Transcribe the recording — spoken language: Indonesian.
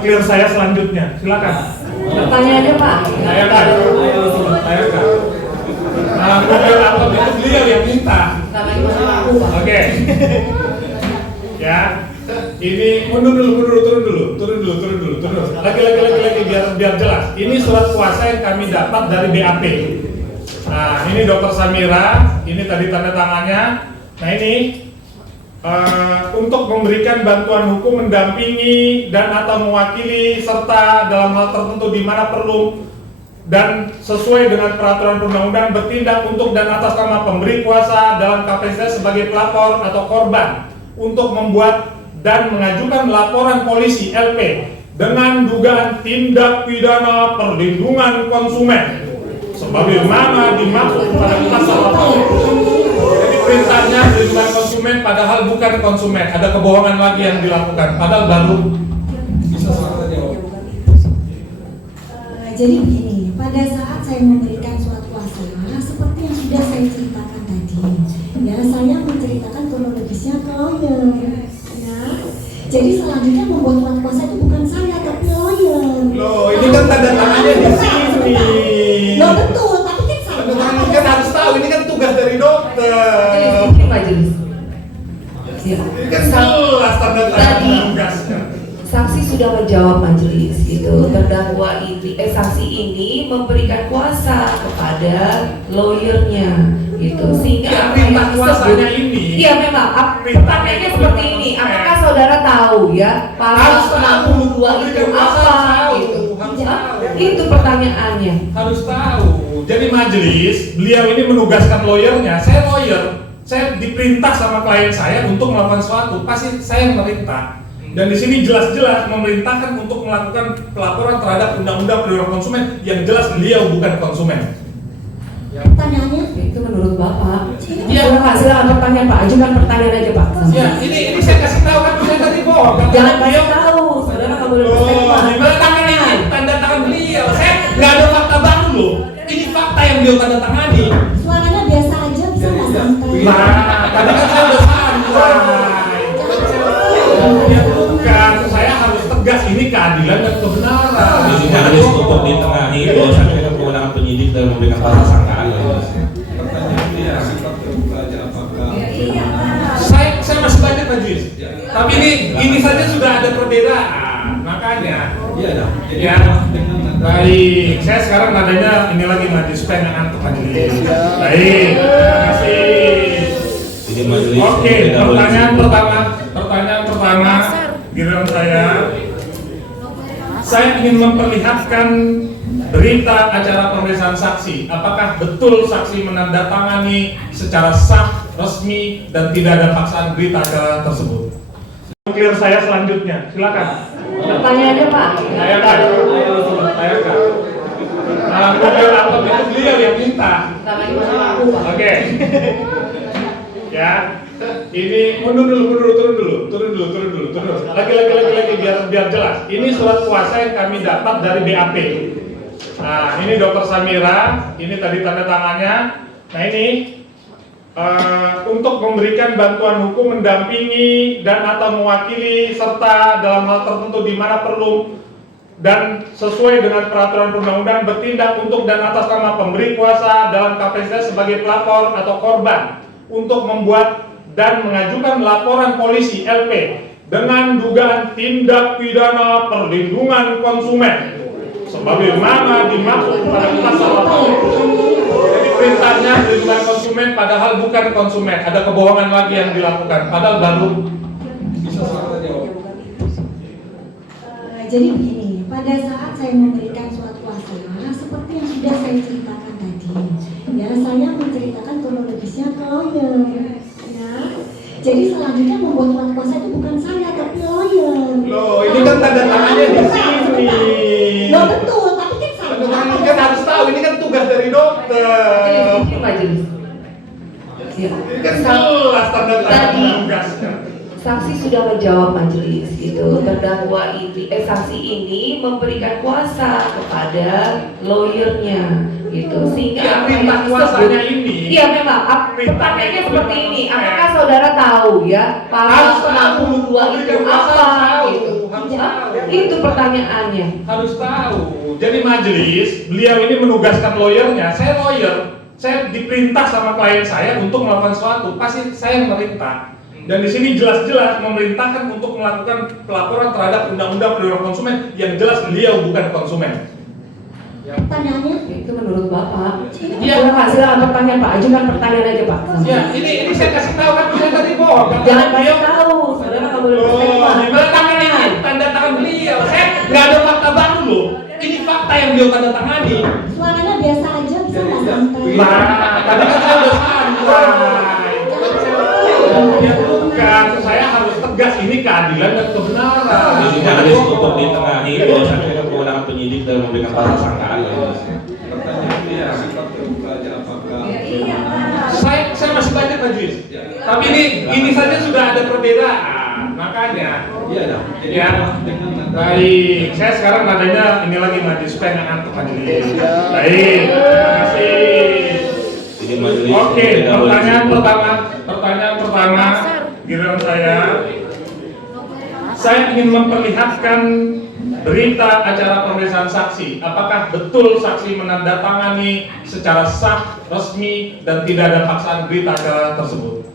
Clear saya selanjutnya, silakan. Pertanyaannya Pak. Tanyakan. Nah, mobil laptop itu beliau yang minta. Oke. Ya. Ini turun dulu. Lagi biar jelas. Ini surat kuasa yang kami dapat dari BAP. Nah, ini Dokter Samira, ini tadi tanda tangannya. Nah, ini untuk memberikan bantuan hukum, mendampingi dan atau mewakili serta dalam hal tertentu di mana perlu dan sesuai dengan peraturan perundang-undangan bertindak untuk dan atas nama pemberi kuasa dalam kapasitas sebagai pelapor atau korban untuk membuat dan mengajukan laporan polisi LP dengan dugaan tindak pidana perlindungan konsumen sebagaimana dimaksud pada pasal 80. Jadi perintahnya perlindungan konsumen padahal bukan konsumen, ada kebohongan lagi yang dilakukan padahal baru bisa jawab. Jadi begini, pada saat saya memberikan surat kuasa seperti yang sudah saya ceritakan tadi, ya saya menceritakan kronologisnya ke lawyer. Jadi selanjutnya membuat surat kuasa itu bukan saya tapi lawyer. Loh, ini kan tanda tangannya di sini. Loh betul, tapi kan saya. Tanda tangan kan harus tahu, ini kan tugas dari dokter. Ini majelis. Ya. Ini kan jelas tanda tangan tugasnya. Saksi sudah menjawab majelis gitu. Terdakwa ini, saksi ini memberikan kuasa kepada lawyernya gitu. Sehingga Ya, apa perintah yang kuasanya disebut- ini. Iya memang. Pertanyaannya seperti ini. Apakah saudara tahu ya pasal 62 itu apa gitu? Itu pertanyaannya. Harus tahu. Jadi majelis, beliau ini menugaskan lawyernya. Saya lawyer, saya diperintah sama klien saya untuk melakukan sesuatu. Pasti saya merintah. Dan di sini jelas-jelas memerintahkan untuk melakukan pelaporan terhadap undang-undang perlindungan konsumen yang jelas beliau bukan konsumen. Pertanyaannya? Itu menurut Bapak. Iya. Silakan pertanyaan Pak. Ajukan pertanyaan aja Pak. Ya, ini saya kasih tahu kan saya tadi bohong. Jangan kasih tahu. Saudara nggak boleh berstatement. Gimana tangan ini? Tanda tangan beliau. Saya nggak ada fakta baru loh. Ini fakta yang beliau tanda tangani. Suaranya biasa aja, bisa nggak santai? Nah, tadi kan saya udah santai. Ya bukan, saya harus tegas ini keadilan dan kebenaran. Jadi jangan untuk di tengah itu sampai ke kewenangan penyidik dalam memberikan prasangkaan. Saya masih banyak majelis. Tapi ini saja sudah ada perbedaan. Makanya. Ya. Baik, saya sekarang nadanya ini lagi majelis pengen ngantuk majelis. Baik, terima kasih. Jadi majelis. Oke, pertanyaan pertama, giliran saya ingin memperlihatkan berita acara pemeriksaan saksi. Apakah betul saksi menandatangani secara sah, resmi, dan tidak ada paksaan berita acara tersebut? Clear saya selanjutnya, silakan. Pertanyaannya Pak. Tanyakan. Nah, mobil laptop itu beliau yang minta. Oke. Ya. Ini turun dulu. Lagi biar jelas. Ini surat kuasa yang kami dapat dari BAP. Nah, ini Dokter Samira, ini tadi tanda tangannya. Nah, ini untuk memberikan bantuan hukum, mendampingi dan atau mewakili serta dalam hal tertentu di mana perlu dan sesuai dengan peraturan perundang-undangan bertindak untuk dan atas nama pemberi kuasa dalam kapasitas sebagai pelapor atau korban untuk membuat dan mengajukan laporan polisi LP dengan dugaan tindak pidana perlindungan konsumen sebagaimana dimaksud pada pasal 80. Jadi perintahnya perlindungan konsumen padahal bukan konsumen, ada kebohongan lagi yang dilakukan padahal baru bisa jawab. Jadi begini, pada saat saya memberikan surat kuasa seperti yang sudah saya ceritakan tadi, ya saya menceritakan kronologisnya ke lawyer. Jadi selanjutnya membuat surat kuasa itu bukan saya tapi lawyer. Loh, ini kan tanda tangannya di sini. Loh betul, tapi kan saya. Tanda tangan kan harus tahu, ini kan tugas dari dokter. Ini majelis. Ya. Ini kan jelas tanda tangan tugasnya. Saksi sudah menjawab majelis gitu. Terdakwa ini, saksi ini memberikan kuasa kepada lawyernya gitu. Sehingga Ya, apa perintah yang kuasanya disebut- ini. Iya memang. Pertanyaannya seperti ini. Apakah saudara tahu ya pasal 62 itu apa gitu? harus tahu. Itu pertanyaannya. Harus tahu. Jadi majelis, beliau ini menugaskan lawyernya. Saya lawyer, saya diperintah sama klien saya untuk melakukan sesuatu. Pasti saya yang merintah. Dan di sini jelas-jelas memerintahkan untuk melakukan pelaporan terhadap undang-undang perlindungan konsumen yang jelas beliau bukan konsumen. Pertanyaannya? Itu menurut Bapak. Iya. Silakan pertanyaan Pak. Ajukan pertanyaan aja Pak. Ya, ini saya kasih tahu kan saya tadi bohong. Jangan kasih tahu. Saudara nggak boleh Oh, bertanya. gimana tangan ini? Tanda tangan beliau. Saya nggak ada fakta baru loh. Ini fakta yang beliau tanda tangani. Suaranya biasa aja, bisa nggak santai? Nah, tadi kan saya udah santai. Ya bukan, saya harus tegas ini keadilan dan kebenaran. Jadi majelis untuk ditengahi bahwasanya itu kewenangan penyidik dalam memberikan prasangkaan. Saya masih banyak majelis. Tapi ini saja sudah ada perbedaan. Makanya. Ya. Baik, saya sekarang nadanya ini lagi majelis supaya nggak ngantuk majelis. Baik, terima kasih. Jadi majelis Oke, tidak boleh pertanyaan pertama, giliran saya ingin memperlihatkan berita acara pemeriksaan saksi. Apakah betul saksi menandatangani secara sah, resmi, dan tidak ada paksaan berita acara tersebut?